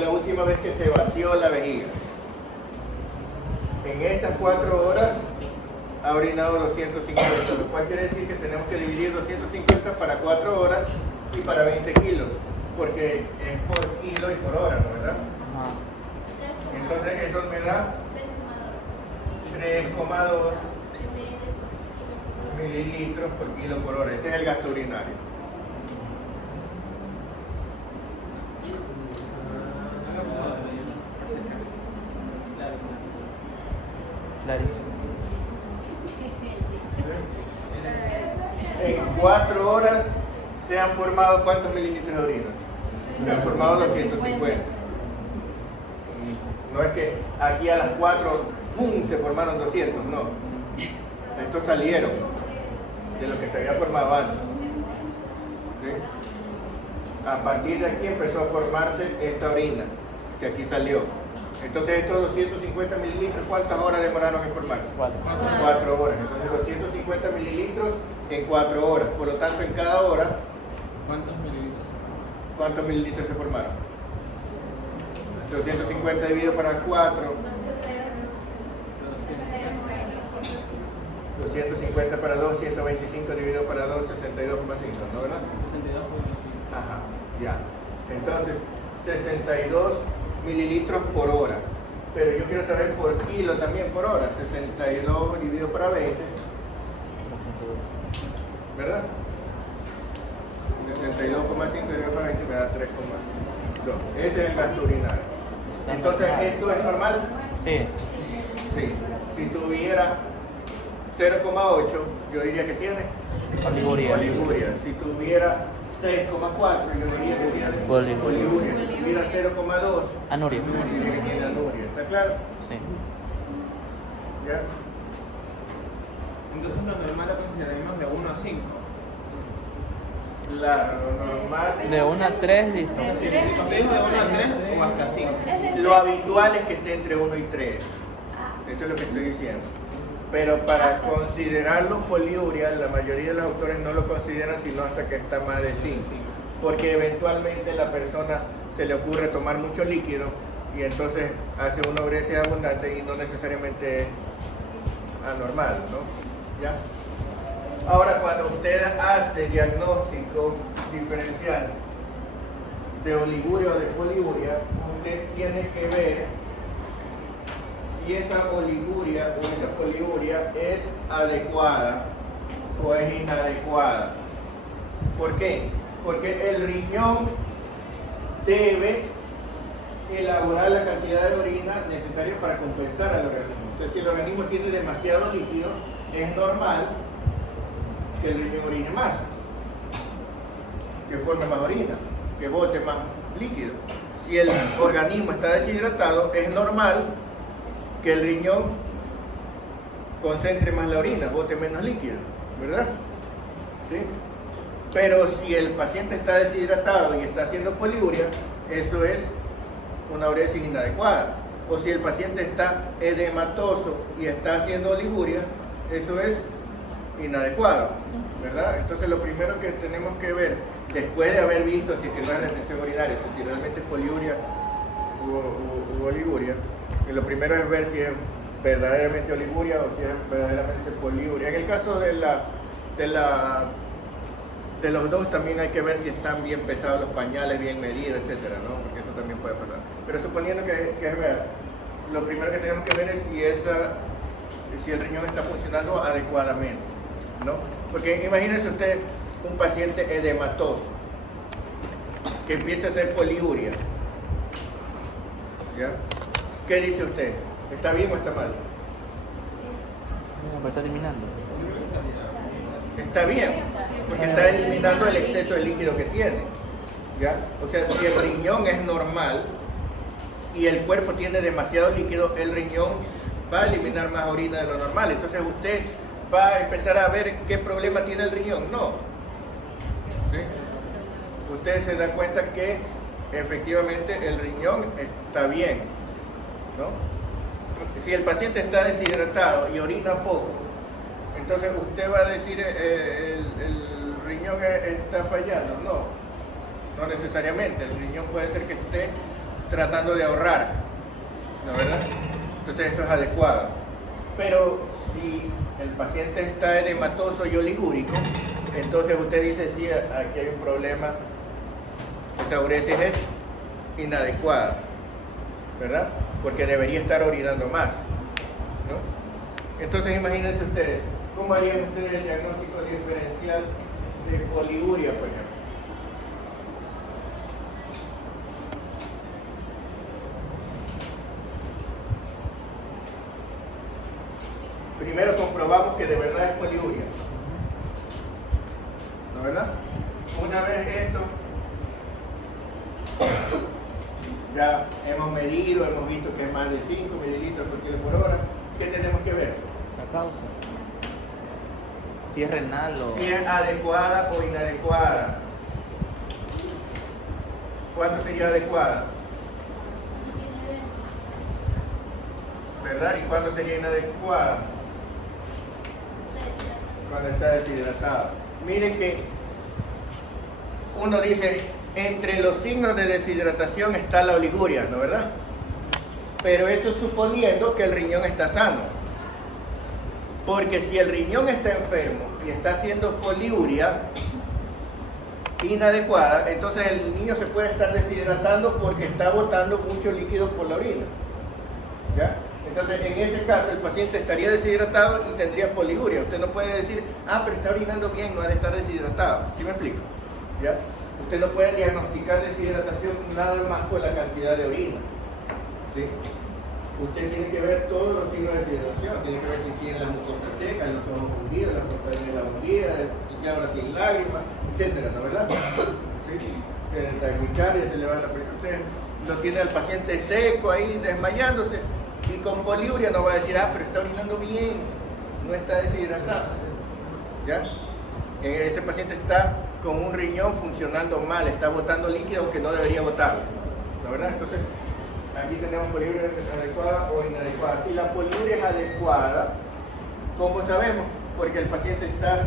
La última vez que se vació la vejiga. En estas 4 horas ha orinado 250, lo cual quiere decir que tenemos que dividir 250 para 4 horas y para 20 kilos, porque es por kilo y por hora, ¿no? ¿Verdad? Entonces eso me da 3,2 mililitros por kilo por hora. Ese es el gasto urinario. En 4 horas se han formado ¿cuántos mililitros de orina? Se han formado 250. No es que aquí a las 4 ¡pum!, se formaron 200, no. Estos salieron de lo que se había formado antes. ¿Sí? A partir de aquí empezó a formarse esta orina que aquí salió. Entonces estos 250 mililitros, ¿cuántas horas demoraron en formarse? 4 horas. Entonces 250 mililitros en 4 horas. Por lo tanto, en cada hora, ¿cuántos mililitros se formaron? 250 dividido para 4. 250 para 2, 125 dividido para 2, 62,5, ¿no, verdad? 62,5. Ajá, ya. Entonces, 62 mililitros por hora. Pero yo quiero saber por kilo también por hora. 62 dividido para 20. ¿Verdad? 62,5 dividido para 20 me da 3,2. Ese es el gasto urinario. Entonces, ¿esto es normal? Sí. Sí. Si tuviera 0,8, yo diría que tiene Oliguria. Si tuviera 6,4, yo diría que tiene Oliguria. Si tuviera 0,2, Anuria. yo diría que tiene anuria. ¿Está claro? Sí. ¿Ya? Entonces lo normal lo consideramos de 1 a 5. Claro, lo normal. De 1 a 3, listo. ¿Ustedes de 1 a 3 o hasta 5? Lo habitual es que esté entre 1 y 3. Eso es lo que estoy diciendo. Pero para considerarlo poliuria, la mayoría de los autores no lo consideran sino hasta que está más de 5. Porque eventualmente la persona se le ocurre tomar mucho líquido y entonces hace una uresis abundante y no necesariamente es anormal, ¿no? ¿Ya? Ahora, cuando usted hace diagnóstico diferencial de oliguria o de poliuria, usted tiene que ver si esa oliguria o esa poliuria es adecuada o es inadecuada. ¿Por qué? Porque el riñón debe elaborar la cantidad de orina necesaria para compensar al organismo. O sea, si el organismo tiene demasiado líquido, es normal que el riñón orine más, que forme más orina, que bote más líquido. Si el organismo está deshidratado, es normal que el riñón concentre más la orina, bote menos líquido, ¿verdad? ¿Sí? Pero si el paciente está deshidratado y está haciendo poliuria, eso es una uresis inadecuada. O si el paciente está edematoso y está haciendo oliguria, eso es inadecuado, ¿verdad? Entonces lo primero que tenemos que ver, después de haber visto si tiene retención urinaria, si realmente es poliuria u oliguria, lo primero es ver si es verdaderamente oliguria o si es verdaderamente poliuria. En el caso de los dos también hay que ver si están bien pesados los pañales, bien medidos, etcétera, ¿no? Porque eso también puede pasar. Pero suponiendo que es verdad, lo primero que tenemos que ver es si el riñón está funcionando adecuadamente, ¿no? Porque imagínese usted un paciente edematoso que empieza a hacer poliuria, ¿ya? ¿Qué dice usted? ¿Está bien o está mal? No, está eliminando. Está bien, porque está eliminando el exceso de líquido que tiene, ¿ya? O sea, si el riñón es normal y el cuerpo tiene demasiado líquido, el riñón va a eliminar más orina de lo normal. Entonces usted va a empezar a ver qué problema tiene el riñón. No. ¿Sí? Usted se da cuenta que efectivamente el riñón está bien, ¿no? Si el paciente está deshidratado y orina poco, entonces usted va a decir el riñón está fallando. No necesariamente. El riñón puede ser que esté tratando de ahorrar, ¿no es verdad? Entonces eso es adecuado. Pero si el paciente está edematoso y oligúrico, entonces usted dice, sí, aquí hay un problema, esa uresis es inadecuada, ¿verdad? Porque debería estar orinando más, ¿no? Entonces imagínense ustedes, ¿cómo harían ustedes el diagnóstico diferencial de poliuria, por ejemplo? Primero comprobamos que de verdad es poliuria, ¿no es verdad? Una vez esto ya hemos medido, hemos visto que es más de 5 mililitros por kilo por hora, ¿qué tenemos que ver? La causa. Si es renal o... Si es adecuada o inadecuada. ¿Cuándo sería adecuada? ¿Verdad? ¿Y cuándo sería inadecuada? Cuando está deshidratada. Miren que uno dice, entre los signos de deshidratación está la oliguria, ¿no verdad? Pero eso suponiendo que el riñón está sano. Porque si el riñón está enfermo y está haciendo poliuria inadecuada, entonces el niño se puede estar deshidratando porque está botando mucho líquido por la orina, ¿ya? Entonces, en ese caso, el paciente estaría deshidratado y tendría poliuria. Usted no puede decir, pero está orinando bien, no ha de estar deshidratado. ¿Sí me explico? ¿Ya? Usted no puede diagnosticar deshidratación nada más por la cantidad de orina. ¿Sí? Usted tiene que ver todos los signos de deshidratación. Tiene que ver si tiene la mucosa seca, los ojos hundidos, la frontalidad hundida, si habla sin lágrimas, etcétera, ¿no verdad? ¿Sí? En el taquicardia se le va la presión. Usted lo tiene al paciente seco ahí, desmayándose. Y con poliuria no va a decir, pero está orinando bien, no está deshidratado. ¿Ya? Ese paciente está con un riñón funcionando mal, está botando líquido aunque no debería botarlo. ¿La verdad? Entonces, aquí tenemos poliuria adecuada o inadecuada. Si la poliuria es adecuada, ¿cómo sabemos? Porque el paciente está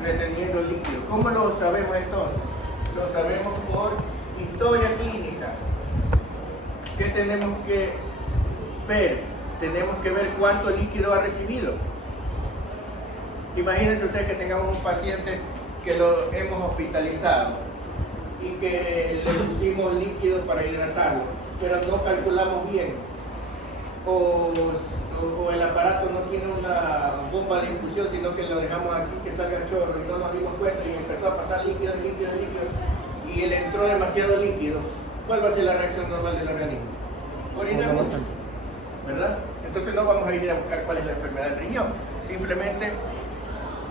reteniendo líquido. ¿Cómo lo sabemos entonces? Lo sabemos por historia clínica. ¿Qué tenemos que ver? Tenemos que ver cuánto líquido ha recibido. Imagínense ustedes que tengamos un paciente que lo hemos hospitalizado y que le pusimos líquido para hidratarlo, pero no calculamos bien, o el aparato no tiene una bomba de infusión, sino que lo dejamos aquí que salga el chorro y no nos dimos cuenta y empezó a pasar líquido y él entró demasiado líquido. ¿Cuál va a ser la reacción normal del organismo? Orinar mucho, ¿verdad? Entonces no vamos a ir a buscar cuál es la enfermedad del riñón, simplemente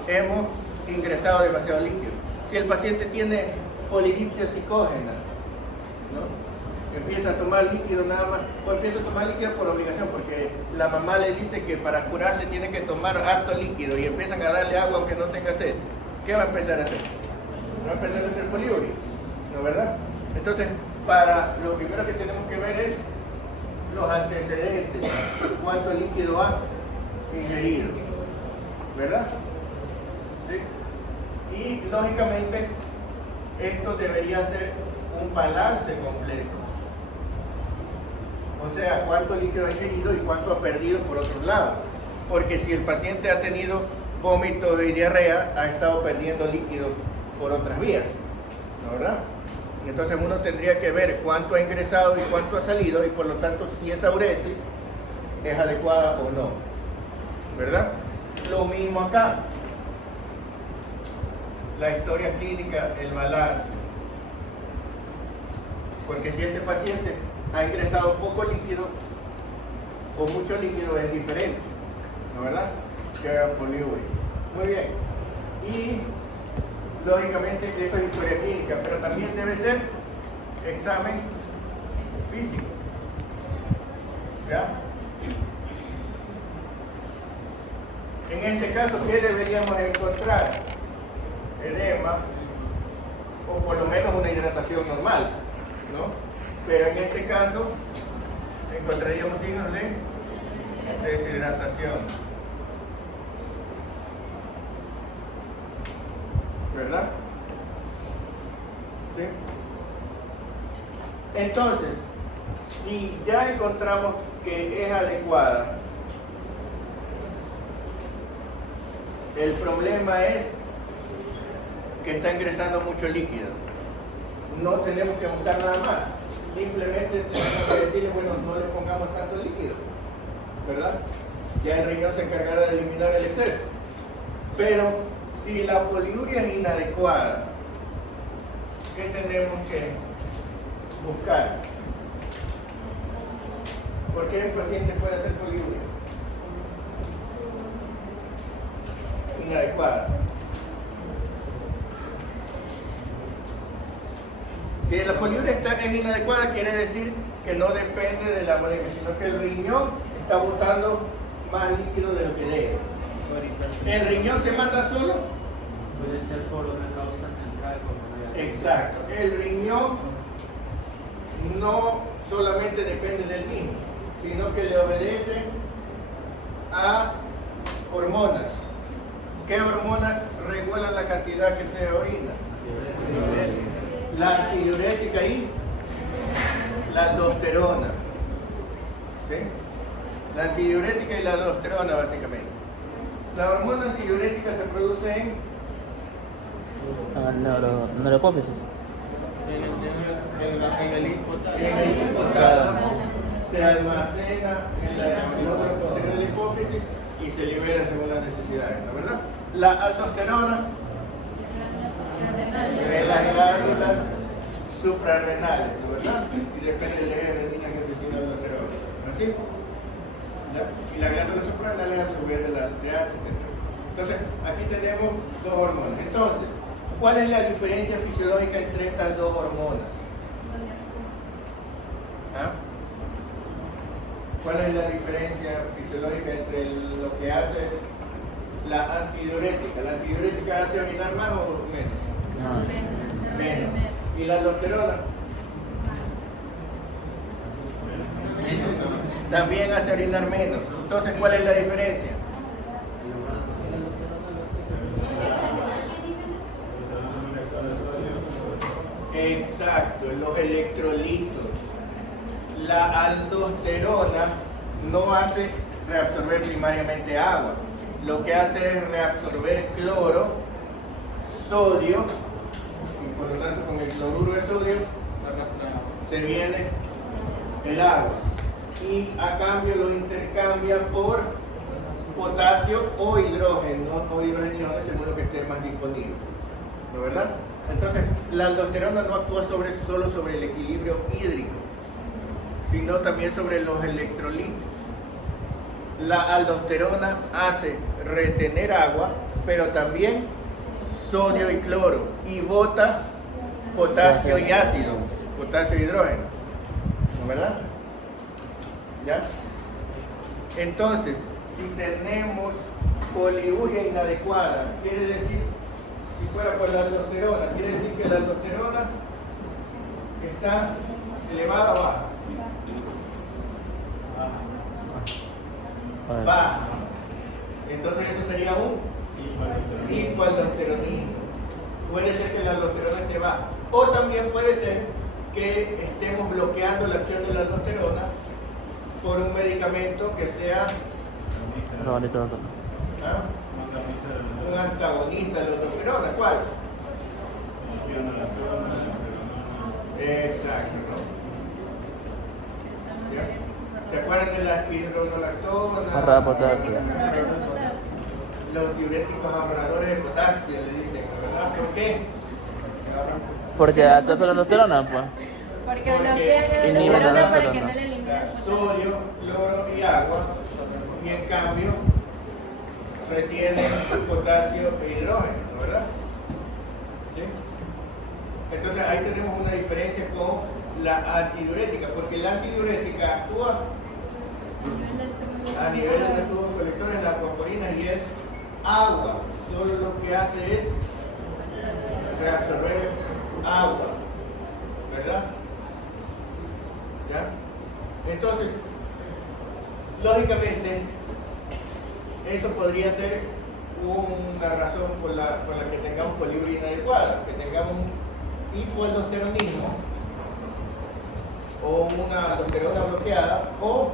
hemos ingresado demasiado líquido. Si el paciente tiene polidipsia psicógena, ¿no? Empieza a tomar líquido nada más, o empieza a tomar líquido por obligación, porque la mamá le dice que para curarse tiene que tomar harto líquido y empiezan a darle agua aunque no tenga sed. ¿Qué va a empezar a hacer? Va a empezar a hacer poliuria, ¿no verdad? Entonces, lo primero que tenemos que ver es los antecedentes, cuánto líquido ha ingerido, ¿verdad? ¿Sí? Y lógicamente esto debería ser un balance completo, o sea, cuánto líquido ha ingerido y cuánto ha perdido por otro lado, porque si el paciente ha tenido vómitos y diarrea, ha estado perdiendo líquido por otras vías, ¿no verdad? Entonces uno tendría que ver cuánto ha ingresado y cuánto ha salido y por lo tanto si esa uresis es adecuada o no, ¿verdad? Lo mismo acá, la historia clínica, el balance, porque si este paciente ha ingresado poco líquido o mucho líquido es diferente, ¿no verdad? Que haga poliuria. Muy bien. Y lógicamente eso es historia clínica, pero también debe ser examen físico. ¿Ya? En este caso, ¿qué deberíamos encontrar? Edema, o por lo menos una hidratación normal, ¿no? Pero en este caso, encontraríamos signos de deshidratación. ¿Verdad? ¿Sí? Entonces, Si ya encontramos que es adecuada, el problema es que está ingresando mucho líquido. No tenemos que buscar nada más. Simplemente tenemos que decirle, bueno, no le pongamos tanto líquido, ¿verdad? Ya el riñón se encargará de eliminar el exceso. Pero si la poliuria es inadecuada, ¿qué tenemos que buscar? ¿Por qué el paciente puede hacer poliuria inadecuada? Si la poliuria es inadecuada, quiere decir que no depende de la molécula, sino que el riñón está botando más líquido de lo que debe. ¿El riñón se manda solo? Puede ser por una causa central como la... Exacto. El riñón no solamente depende del mismo, sino que le obedece a hormonas. ¿Qué hormonas regulan la cantidad que se orina? La antidiurética y la aldosterona. ¿Sí? La antidiurética y la aldosterona, básicamente. La hormona antidiurética se produce en neurohipófisis. En el hipotálamo. el hipotálamo, se almacena en el órgano posterior de la hipófisis y se libera según las necesidades, ¿no? ¿Verdad? La aldosterona en las glándulas suprarrenales, ¿no? ¿Verdad? Y depende del eje renina que tiene la aldosterona. ¿Así? ¿Ya? Y las glándulas suprarrenales a su vez de las TH, etc. Entonces, aquí tenemos dos hormonas. Entonces, ¿cuál es la diferencia fisiológica entre estas dos hormonas? ¿Ah? ¿Cuál es la diferencia fisiológica entre lo que hace la antidiurética? ¿La antidiurética hace orinar más o menos? Menos. ¿Y la aldosterona? También hace orinar menos. Entonces, ¿cuál es la diferencia? Exacto, los electrolitos. La aldosterona no hace reabsorber primariamente agua. Lo que hace es reabsorber cloro, sodio, y por lo tanto con el cloruro de sodio se viene el agua. Y a cambio lo intercambia por potasio o hidrógeno según lo que esté más disponible. ¿No, verdad? Entonces, la aldosterona no actúa solo sobre el equilibrio hídrico, sino también sobre los electrolitos. La aldosterona hace retener agua, pero también sodio y cloro, y bota potasio y ácido, potasio y hidrógeno, ¿no, verdad? ¿Ya? Entonces, si tenemos poliuria inadecuada, quiere decir, si fuera por la aldosterona, quiere decir que la aldosterona está elevada o baja. Baja. Entonces eso sería un hipoaldosteronismo. Puede ser que la aldosterona esté baja. O también puede ser que estemos bloqueando la acción de la aldosterona por un medicamento que sea un antagonista de la aldosterona. ¿Cuál? Exacto, ¿no? ¿Ya? ¿Se acuerdan de las hidronolactonas? Ahorrar potasio. Los diuréticos ahorradores de potasio, le dicen, ¿verdad? ¿Por qué? Porque actúa sobre la aldosterona, pues. Porque bloquea inhibe la la aldosterona para que aldosterona. no le elimine el Sodio, cloro y agua, y en cambio retiene potasio e hidrógeno, ¿verdad? ¿Sí? Entonces ahí tenemos una diferencia con la antidiurética, porque la antidiurética actúa a nivel de los tubos colectores, la acuaporina, y es agua. Solo lo que hace es reabsorber agua, ¿verdad? ¿Ya? Entonces, lógicamente, eso podría ser una razón por la que tengamos poliuria inadecuada, que tengamos un hipoaldosteronismo o una aldosterona bloqueada o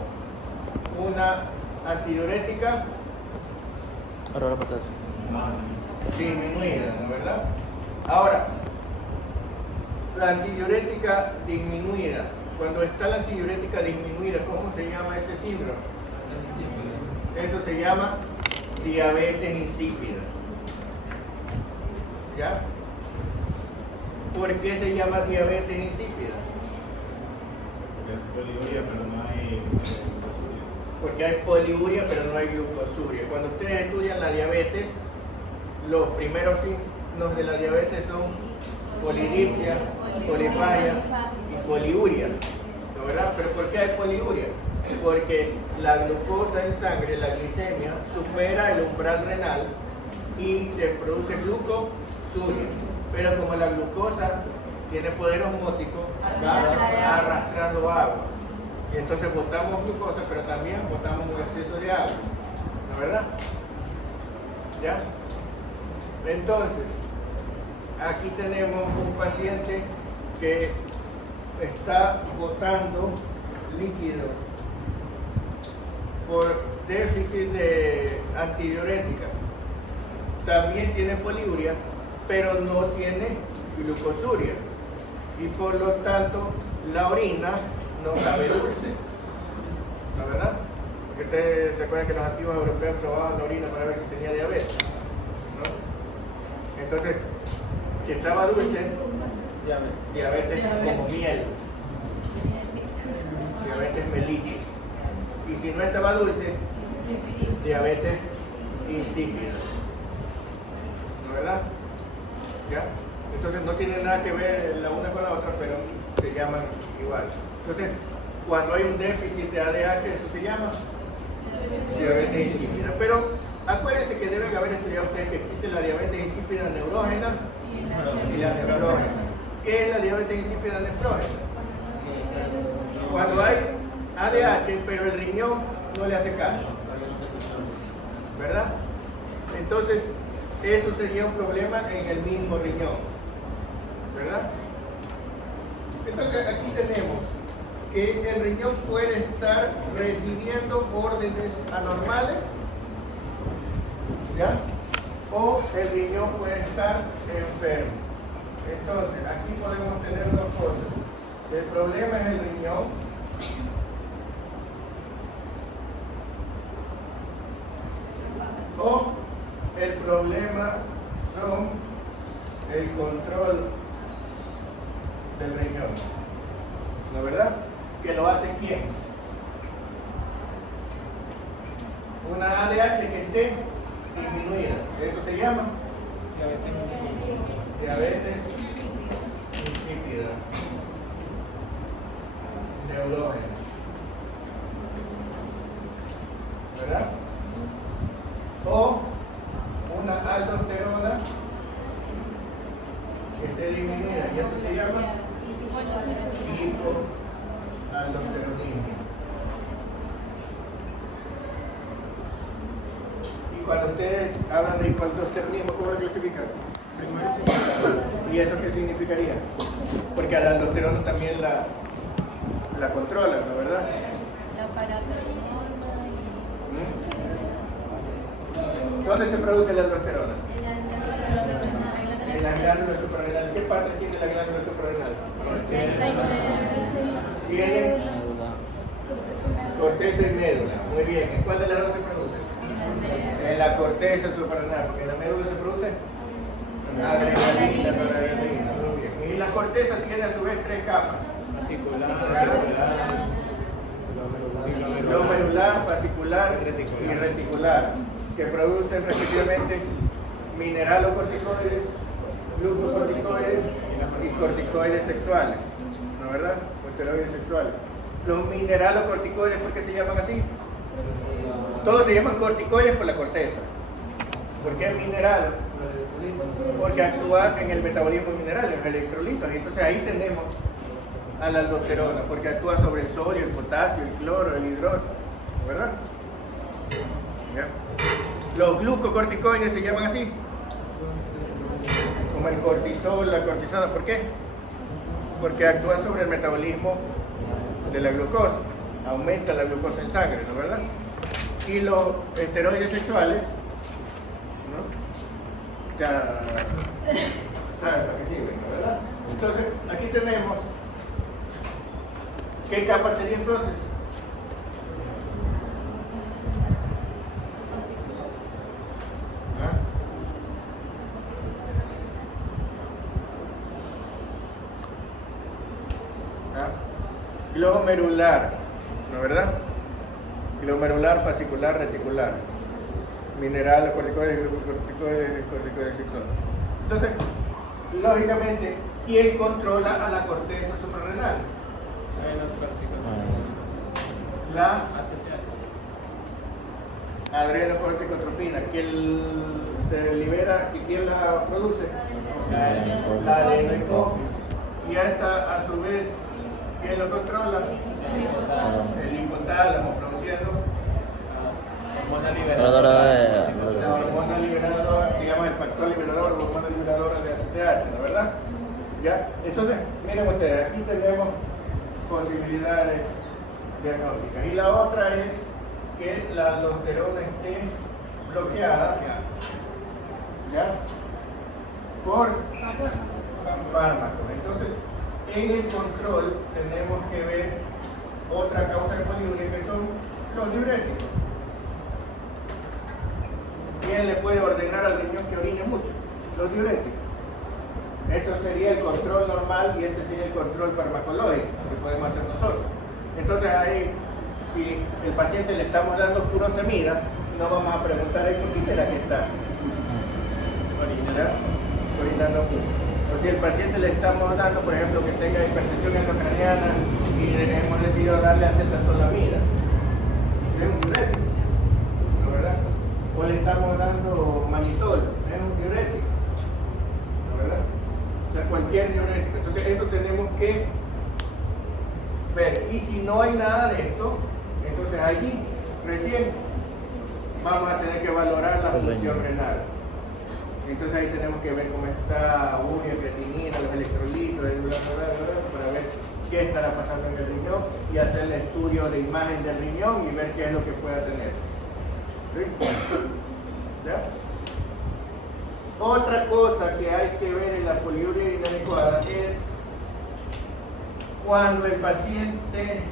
una antidiurética Aurora potasio. disminuida, ¿no es verdad? Ahora, la antidiurética disminuida, cuando está la antidiurética disminuida, ¿cómo se llama ese síndrome? Eso se llama diabetes insípida. ¿Ya? ¿Por qué se llama diabetes insípida? Poliuria, pero no hay glucosuria. Porque hay poliuria, pero no hay glucosuria. Cuando ustedes estudian la diabetes, los primeros signos de la diabetes son polidipsia, polifagia y poliuria, ¿no verdad? ¿Pero por qué hay poliuria? Porque la glucosa en sangre, la glicemia, supera el umbral renal y se produce glucosuria. Pero como la glucosa tiene poder osmótico, va arrastrando agua. Y entonces botamos glucosa, pero también botamos un exceso de agua, ¿no verdad? ¿Ya? Entonces, aquí tenemos un paciente que está botando líquido por déficit de antidiurética. También tiene poliuria, pero no tiene glucosuria. Y por lo tanto, la orina no sabe dulce. ¿No verdad? Porque ustedes se acuerdan que los antiguos europeos probaban la orina para ver si tenía diabetes, ¿no? Entonces, si estaba dulce, diabetes como miel, diabetes mellitus. Y si no estaba dulce, diabetes insípida. ¿No verdad? ¿Ya? Entonces no tiene nada que ver la una con la otra, pero se llaman igual. Entonces, cuando hay un déficit de ADH, eso se llama diabetes insípida. Pero acuérdense que deben haber estudiado ustedes que existe la diabetes insípida nefrógena y la nefrógena. ¿Qué es la diabetes insípida nefrógena? Cuando hay ADH, pero el riñón no le hace caso, ¿verdad? Entonces, eso sería un problema en el mismo riñón, ¿verdad? Entonces, aquí tenemos que el riñón puede estar recibiendo órdenes anormales, ¿ya? O el riñón puede estar enfermo. Entonces, aquí podemos tener dos cosas. El problema es el riñón. O el problema son el control del riñón. ¿No verdad? ¿Que lo hace quién? Una ADH que esté disminuida. Eso se llama diabetes insípida neurológica. ¿Verdad? O una aldosterona que esté disminuida. Y eso se llama hipoaldosteronismo. Y cuando ustedes hablan de hipoaldosteronismo, ¿cómo lo clasifican? ¿Y eso qué significaría? Porque a la aldosterona también la controlan, ¿no verdad? ¿Dónde se produce la aldosterona? En las glándulas suprarrenales. ¿Qué parte tiene la glándula suprarrenal? Tiene corteza y médula. Muy bien. ¿En cuál de las dos se produce? En la corteza suprarrenal. Porque en la médula se produce adrenalina, noradrenalina. Muy bien. Y la corteza tiene a su vez tres capas: glomerular, fascicular y reticular, que producen respectivamente mineralocorticoides, glucocorticoides y corticoides sexuales, ¿no verdad? O esteroides sexuales. Los mineralocorticoides, ¿por qué se llaman así? Todos se llaman corticoides por la corteza. ¿Por qué mineral? Porque actúa en el metabolismo mineral, en los electrolitos. Y entonces ahí tenemos a la aldosterona, porque actúa sobre el sodio, el potasio, el cloro, el hidrógeno, ¿verdad? ¿Ya? Los glucocorticoides se llaman así, como el cortisol, la cortisona. ¿Por qué? Porque actúan sobre el metabolismo de la glucosa, aumenta la glucosa en sangre, ¿no verdad? Y los esteroides sexuales, ¿no? Ya saben para qué sirven, ¿no verdad? Entonces, aquí tenemos, ¿qué capa sería entonces? Glomerular, ¿no verdad? Glomerular, fascicular, reticular. Mineral, corticoides, glucocorticoides, corticoides, entonces, lógicamente, ¿quién controla a la corteza suprarrenal? La adrenocorticotropina. ¿Quién se libera? ¿Quién la produce? La adenohipófisis. Y esta, a su vez, ¿quién lo controla? El hipotálamo, produciendo la hormona liberadora, digamos el factor liberador, la hormona liberadora de ACTH, ¿no verdad? ¿Ya? Entonces, miren ustedes, aquí tenemos posibilidades diagnósticas. Y la otra es que la aldosterona esté bloqueada, ¿ya? Por fármacos. Entonces, en el control tenemos que ver otra causa de poliuria que son los diuréticos. ¿Quién le puede ordenar al riñón que orine mucho? Los diuréticos. Esto sería el control normal y este sería el control farmacológico que podemos hacer nosotros. Entonces ahí, si el paciente le estamos dando furosemida, no vamos a preguntar por qué será que está orinando mucho. O si el paciente le estamos dando, por ejemplo, que tenga hipertensión endocraniana y hemos decidido darle acetazolamida, es un diurético, ¿no verdad? O le estamos dando manitol, es un diurético, ¿no verdad? O sea, cualquier diurético. Entonces eso tenemos que ver. Y si no hay nada de esto, entonces allí recién vamos a tener que valorar la función renal. Entonces ahí tenemos que ver cómo está urea, creatinina, los electrolitos, para ver qué estará pasando en el riñón y hacer el estudio de imagen del riñón y ver qué es lo que pueda tener. ¿Sí? ¿Ya? Otra cosa que hay que ver en la poliuria inadecuada es cuando el paciente,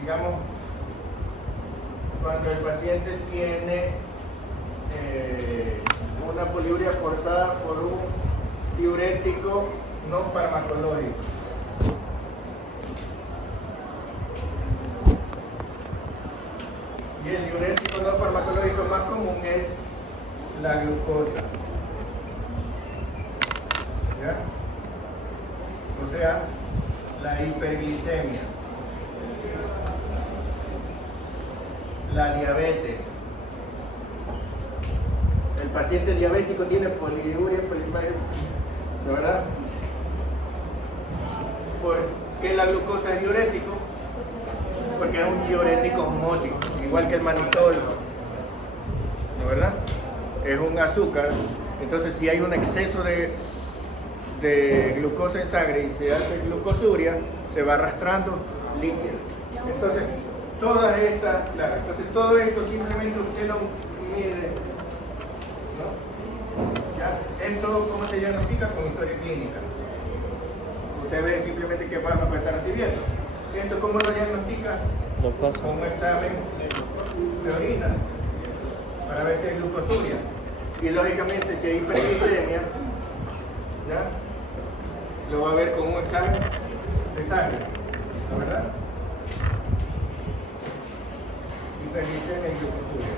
digamos, cuando el paciente tiene una poliuria forzada por un diurético no farmacológico. Y el diurético no farmacológico más común es la glucosa. ¿Ya? O sea, la hiperglicemia, la diabetes. El paciente diabético tiene poliuria, ¿no verdad? ¿Por qué la glucosa es diurético? Porque es un diurético osmótico, igual que el manitol, ¿no verdad? Es un azúcar. Entonces, si hay un exceso de glucosa en sangre y se hace glucosuria, se va arrastrando líquido. Entonces, todas estas, claro, entonces todo esto simplemente usted lo mide, ¿no? ¿Ya? Esto, ¿cómo se diagnostica? Con historia clínica. Usted ve simplemente qué fármaco está recibiendo. ¿Esto cómo lo diagnostica? Con un examen de orina para ver si hay glucosuria. Y lógicamente, si hay hiperglicemia, ¿ya? Lo va a ver con un examen de sangre, ¿no verdad? Hiperglicemia y glucosuria.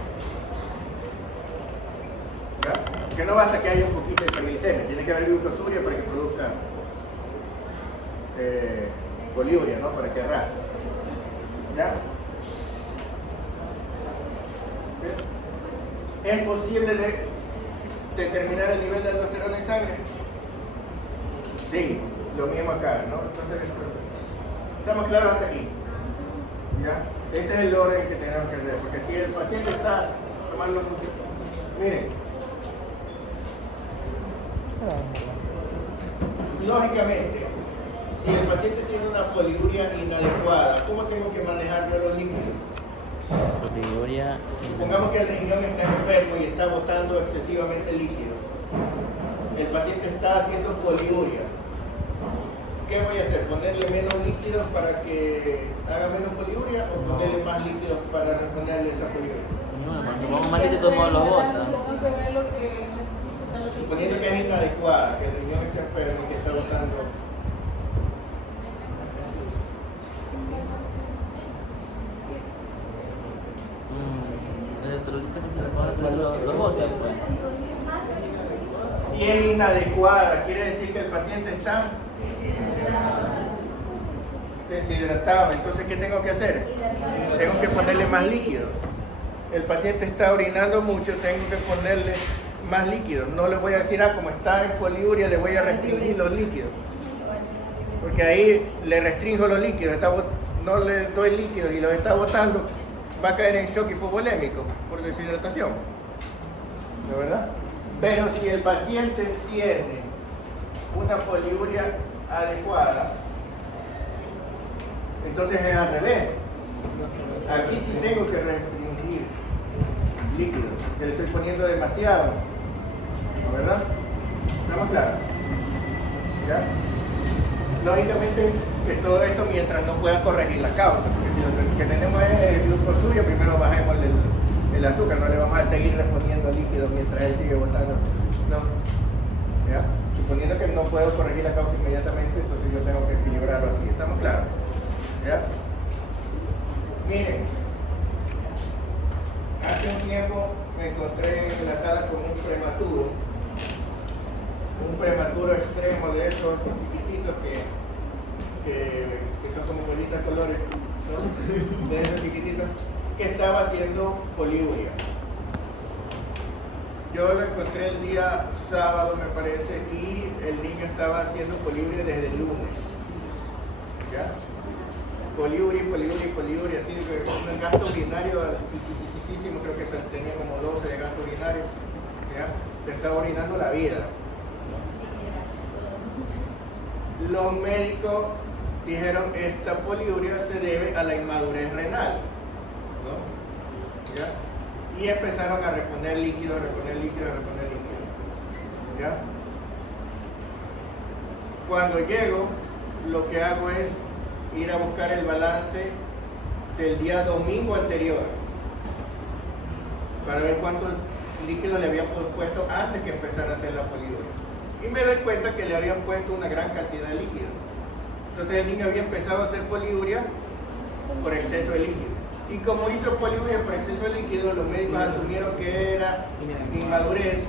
¿Ya? Que no basta que haya un poquito de hiperglicemia, tiene que haber glucosuria para que produzca poliuria, ¿no? Para que arrastre. ¿Ya? ¿Es posible determinar el nivel de aldosterona en sangre? Sí, lo mismo acá, ¿no? Entonces, ¿estamos claros hasta aquí? ¿Ya? Este es el orden que tenemos que hacer, porque si el paciente está tomando mucho, miren, lógicamente, Si el paciente tiene una poliuria inadecuada, ¿cómo tengo que manejar yo los líquidos? Poliuria. Supongamos que el riñón está enfermo y está botando excesivamente líquido. El paciente está haciendo poliuria. ¿Qué voy a hacer? ¿Ponerle menos líquidos para que haga menos poliuria o ponerle más líquidos para reponerle esa poliuria? No, cuando pongo más líquido, todos los botas. Tengo que ver lo que necesito, o sea, lo que Suponiendo que es inadecuada, que el riñón está enfermo y que está botando. El electrolito que se le pone los botes, pues. Si es inadecuada, quiere decir que el paciente está deshidratado. Entonces, ¿qué tengo que hacer? Tengo que ponerle más líquido. El paciente está orinando mucho, tengo que ponerle más líquido. No le voy a decir, como está en poliuria, le voy a restringir los líquidos. Porque ahí le restringo los líquidos, no le doy líquidos y los está botando, va a caer en shock hipovolémico por deshidratación. ¿No, verdad? Pero si el paciente tiene una poliuria adecuada, entonces es al revés. Aquí sí tengo que restringir líquido, que le estoy poniendo demasiado. ¿No, verdad? ¿Estamos claros? ¿Ya? Lógicamente que todo esto mientras no pueda corregir la causa, porque si lo que tenemos es glucosuria, primero bajemos el azúcar, no le vamos a seguir respondiendo líquido mientras él sigue botando. No. ¿Ya? Suponiendo que no puedo corregir la causa inmediatamente, entonces yo tengo que equilibrarlo así. ¿Estamos claros? ¿Ya? Miren, hace un tiempo me encontré en la sala con un prematuro extremo de esos chiquititos que son como bolitas colores, ¿no? De esos chiquititos, que estaba haciendo poliuria. Yo lo encontré el día sábado, me parece, y el niño estaba haciendo poliuria desde el lunes. ¿Ya? Poliuria, así, un gasto urinario altísimo, creo que tenía como 12 de gasto urinario. ¿Ya? Le estaba orinando la vida. Los médicos dijeron esta poliuria se debe a la inmadurez renal, ¿no? ¿Ya? Y empezaron a reponer líquido. ¿Ya? Cuando llego, lo que hago es ir a buscar el balance del día domingo anterior para ver cuántos líquidos le habían puesto antes que empezara a hacer la poliuria. Y me doy cuenta que le habían puesto una gran cantidad de líquido. Entonces el niño había empezado a hacer poliuria por exceso de líquido. Y como hizo poliuria por exceso de líquido, los médicos asumieron que era inmadurez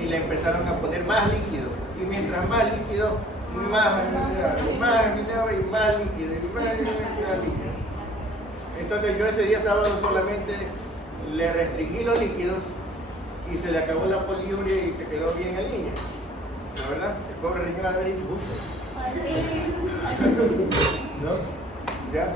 y le empezaron a poner más líquido. Y mientras más líquido, más líquido. Entonces yo ese día sábado solamente le restringí los líquidos y se le acabó la poliuria y se quedó bien el niño. ¿No, verdad? El pobre riñón haber dicho, ¿no? ¿Ya?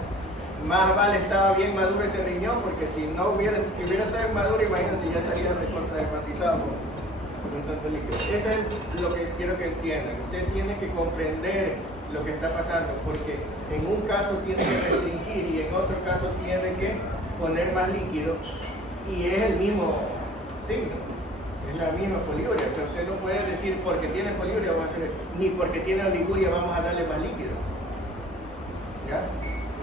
Más vale estaba bien maduro ese riñón, porque si no hubiera estado maduro, imagínate, ya estaría desmatizado con tanto líquido. Eso es lo que quiero que entiendan. Usted tiene que comprender lo que está pasando, porque en un caso tiene que restringir y en otro caso tiene que poner más líquido, y es el mismo signo. Es la misma poliuria. O sea, usted no puede decir porque tiene poliuria vamos a hacer, ni porque tiene oliguria vamos a darle más líquido. ¿Ya?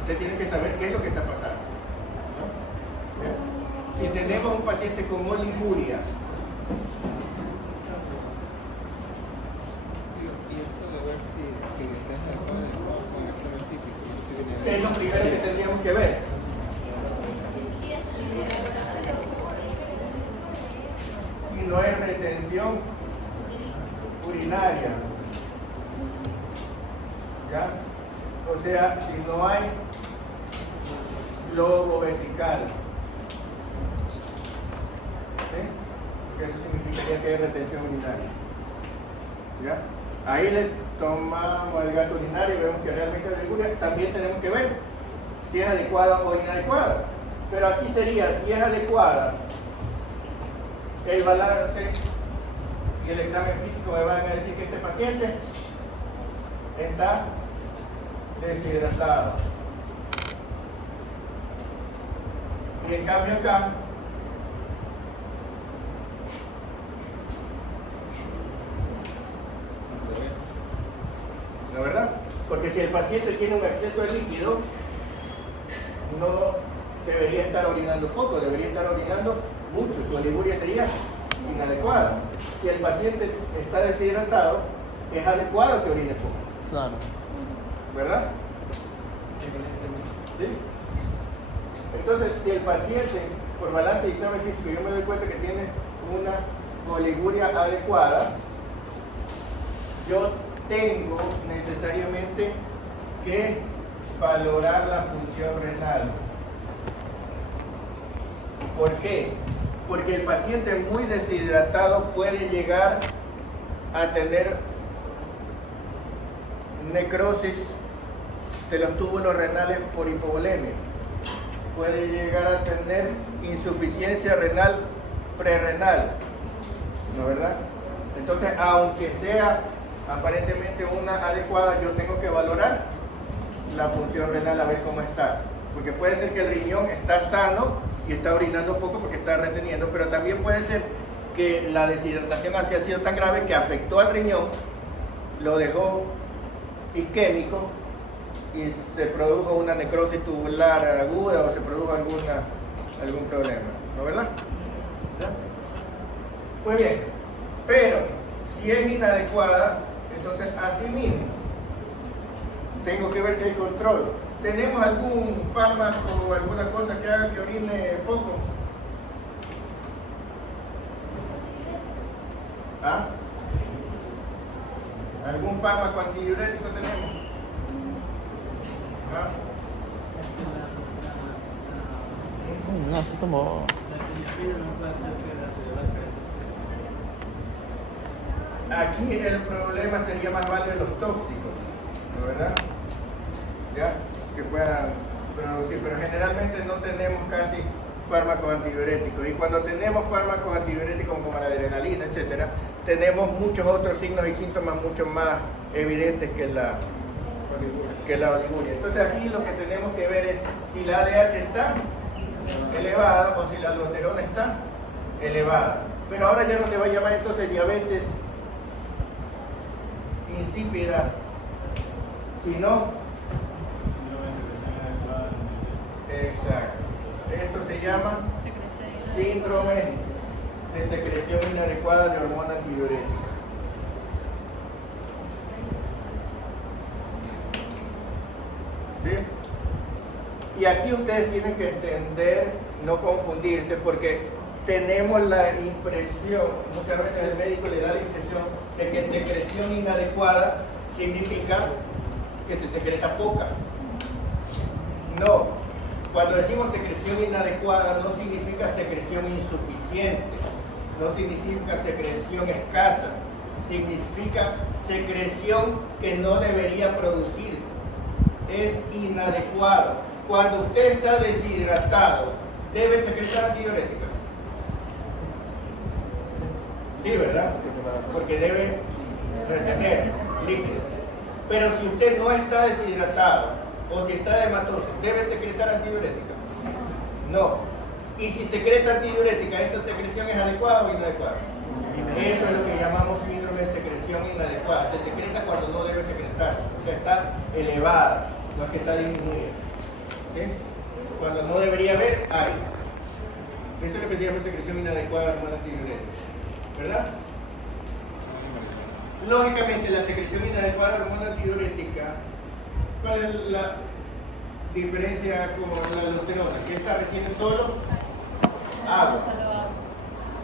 Usted tiene que saber qué es lo que está pasando. ¿No? ¿Ya? Si tenemos un paciente con oliguria, es lo primero que tendríamos que ver. Y no es retención urinaria. ¿Ya? O sea, si no hay globo vesical. ¿Sí? Eso significaría que hay retención urinaria. ¿Ya? Ahí le tomamos el gasto urinario y vemos que realmente hay oliguria. También tenemos que ver si es adecuada o inadecuada. Pero aquí sería, si es adecuada, el balance y el examen físico me van a decir que este paciente está deshidratado. Y en cambio acá, ¿no, verdad? Porque si el paciente tiene un exceso de líquido, no debería estar orinando poco, debería estar orinando mucho, su oliguria sería inadecuada. Si el paciente está deshidratado, es adecuado que orine poco, Claro. ¿verdad? ¿Sí? Entonces, si el paciente, por balance y examen físico, yo me doy cuenta que tiene una oliguria adecuada, yo tengo necesariamente que valorar la función renal. ¿Por qué? Porque el paciente muy deshidratado puede llegar a tener necrosis de los túbulos renales por hipovolemia. Puede llegar a tener insuficiencia renal prerrenal, ¿no, verdad? Entonces, aunque sea aparentemente una adecuada, yo tengo que valorar la función renal a ver cómo está. Porque puede ser que el riñón está sano y está orinando poco porque está reteniendo, pero también puede ser que la deshidratación haya sido tan grave que afectó al riñón, lo dejó isquémico y se produjo una necrosis tubular aguda o se produjo algún problema, ¿no, verdad? ¿Ya? Pues bien, pero si es inadecuada, entonces así mismo tengo que ver si hay control. ¿Tenemos algún fármaco o alguna cosa que haga que orine poco? ¿Ah? ¿Algún fármaco antidiurético tenemos? ¿Ah? No, se tomó. La penicilina no puede hacer que la Aquí el problema sería más válido los tóxicos, ¿no, verdad? ¿Ya? Que puedan producir, pero generalmente no tenemos casi fármacos antidiuréticos, y cuando tenemos fármacos antidiuréticos como la adrenalina, etcétera, tenemos muchos otros signos y síntomas mucho más evidentes que la oliguria. Entonces aquí lo que tenemos que ver es si la ADH está elevada o si la aldosterona está elevada. Pero ahora ya no se va a llamar entonces diabetes insípida, sino exacto. Esto se llama síndrome de secreción inadecuada de hormona antidiurética. ¿Sí? Y aquí ustedes tienen que entender, no confundirse, porque tenemos la impresión, muchas veces el médico le da la impresión de que secreción inadecuada significa que se secreta poca. No. Cuando decimos secreción inadecuada no significa secreción insuficiente, no significa secreción escasa, significa secreción que no debería producirse, es inadecuado. Cuando usted está deshidratado, ¿debe secretar antidiurética? Sí, ¿verdad? Porque debe retener líquidos. Pero si usted no está deshidratado, o si está hematosis, ¿debe secretar antidiurética? No. Y si secreta antidiurética, ¿esa secreción es adecuada o inadecuada? Eso es lo que llamamos síndrome de secreción inadecuada. Se secreta cuando no debe secretarse, o sea, está elevada, no es que está disminuida. ¿Sí? Cuando no debería haber, hay. Eso es lo que se llama secreción inadecuada de hormona antidiurética, ¿verdad? Lógicamente, la secreción inadecuada de hormona antidiurética, ¿cuál es la diferencia con la aldosterona? Que esta retiene solo agua.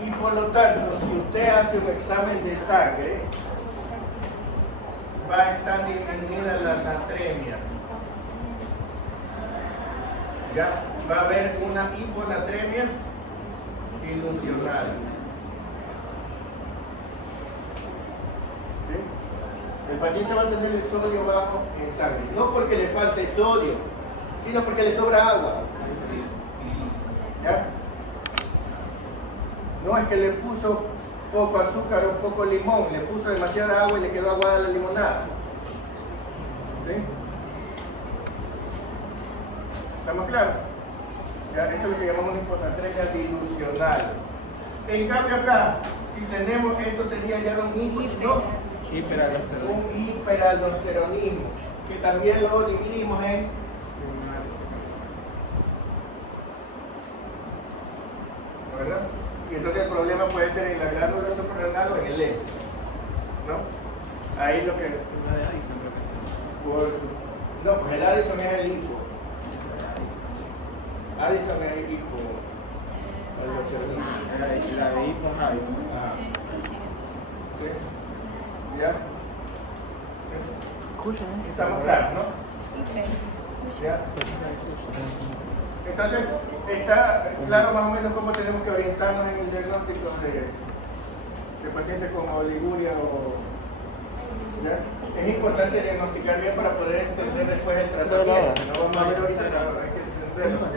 Y por lo tanto, si usted hace un examen de sangre, va a estar disminuida la natremia. ¿Ya? Va a haber una hiponatremia dilucional. ¿Sí? El paciente va a tener el sodio bajo en sangre, no porque le falte sodio, sino porque le sobra agua. ¿Ya? No es que le puso poco azúcar o poco limón, le puso demasiada agua y le quedó aguada la limonada. ¿Sí? ¿Estamos claros? Ya, eso es lo que llamamos una hiponatremia dilucional. En cambio acá, si tenemos esto sería ya un hiperaldosteronismo, que también lo dividimos en ¿verdad? Y entonces el problema puede ser en la glándula suprarrenal o en el eje, ¿no? Ahí lo que... No, pues el Addison es el hipo. Addison es el hipo. La de hipo es Addison. Ajá. ¿Sí? ¿Ya? Estamos claros, ¿no? ¿Ya? Entonces, está claro más o menos cómo tenemos que orientarnos en el diagnóstico de pacientes con oliguria o... ¿ya? Es importante diagnosticar bien para poder entender después el tratamiento. No vamos a ver ahorita, no, hay que entenderlo.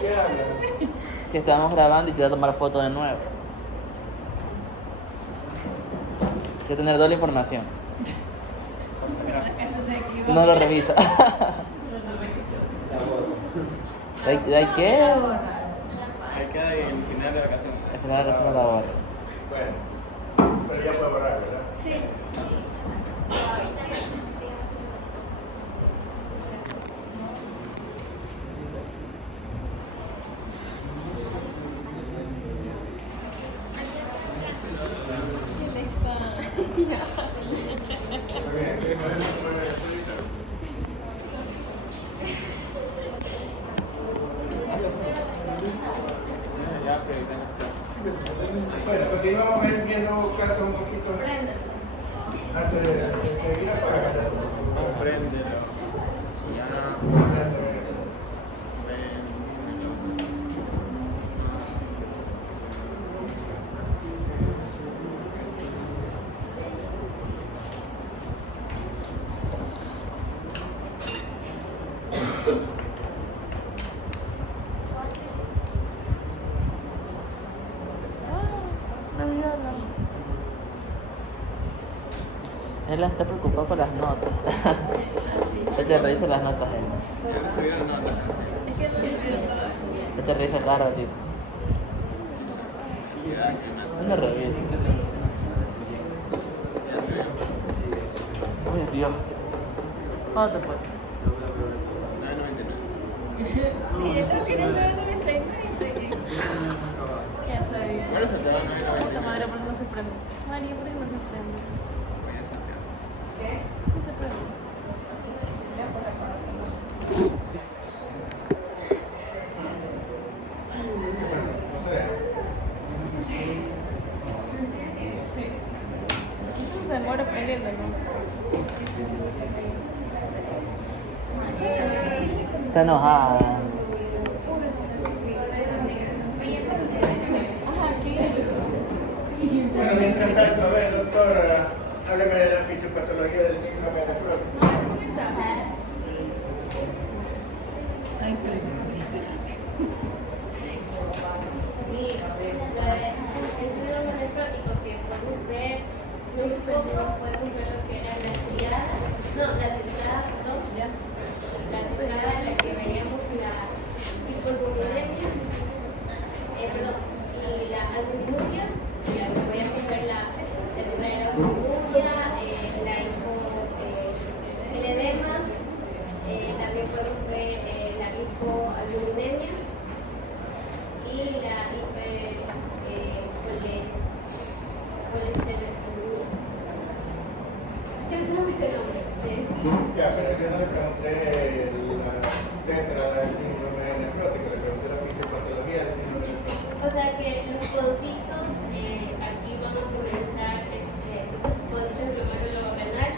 ¿Qué hablan? Que estábamos grabando y te iba a tomar fotos de nuevo. Hay que tener toda la información. No lo revisa. ¿De qué? Ahí queda el final de la canción. Al final de la labor. Bueno, pero ya puede borrar, ¿verdad? Sí. Bueno, continuamos viendo casos un poquito antes de seguir apagando. Préndelo. Ya. Él está preocupado por las notas. Él te revisa las notas, él. Ya le subieron notas. Él te revisa cada ratito. Él me revisa. Ya se vio. Uy, Dios. ¿Cuánto te fue? 9.99. Sí, él lo quiere dar 99. Ya sabía. Bueno, se te va a 9.99. Puta madre, ¿por qué no se prende? María, ¿por qué no se prende? No se prende. Se demora prendiendo, ¿no? Está enojada. Bueno, mientras tanto, a ver, doctor, hábleme de la fisiopatología del síndrome de Freud. El síndrome nefrótico que podemos ver, nosotros podemos ver lo que era la triada, no, la tetrada, no, la tetrada en la que veíamos la hiperbiliuria, perdón, y la albuminuria, ya podíamos ver la albuminuria, la el edema, también podemos ver la hipoalbuminemia y la hipercolesterolemia. Siempre no me dice el nombre. Ya, pero yo no le pregunté la tetra del síndrome nefrótico, le pregunté la fisiopatología del síndrome nefrótico. O sea que los pocitos, aquí vamos a comenzar pocitos glomerulorenal.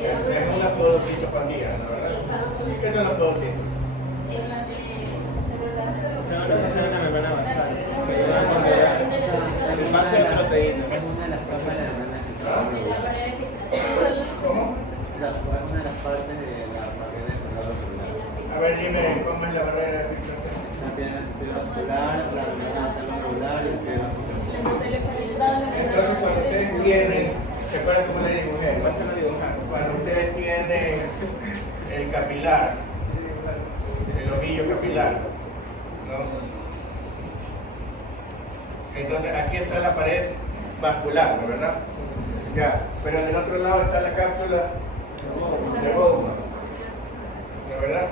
Es una podocitopandía, ¿no? ¿Verdad? Sí, vamos a comenzar. ¿Qué son los podocitos? Es la de celular. El espacio de proteínas. Es una de las capas de la membrana ¿Ah? De la pared de filtración. ¿Cómo? Es una de las partes de la barrera del celular. A ver, dime, ¿cómo es la barrera de filtración? Una piedra vascular, la celular y Entonces, cuando ustedes tienen, ¿se acuerdan cómo le dibujé? Vas a dibujar. Cuando ustedes tienen el capilar, el ovillo capilar, ¿no? Entonces, aquí está la pared vascular, ¿no? ¿Verdad? Ya, pero en el otro lado está la cápsula de Bowman, ¿no? ¿Verdad?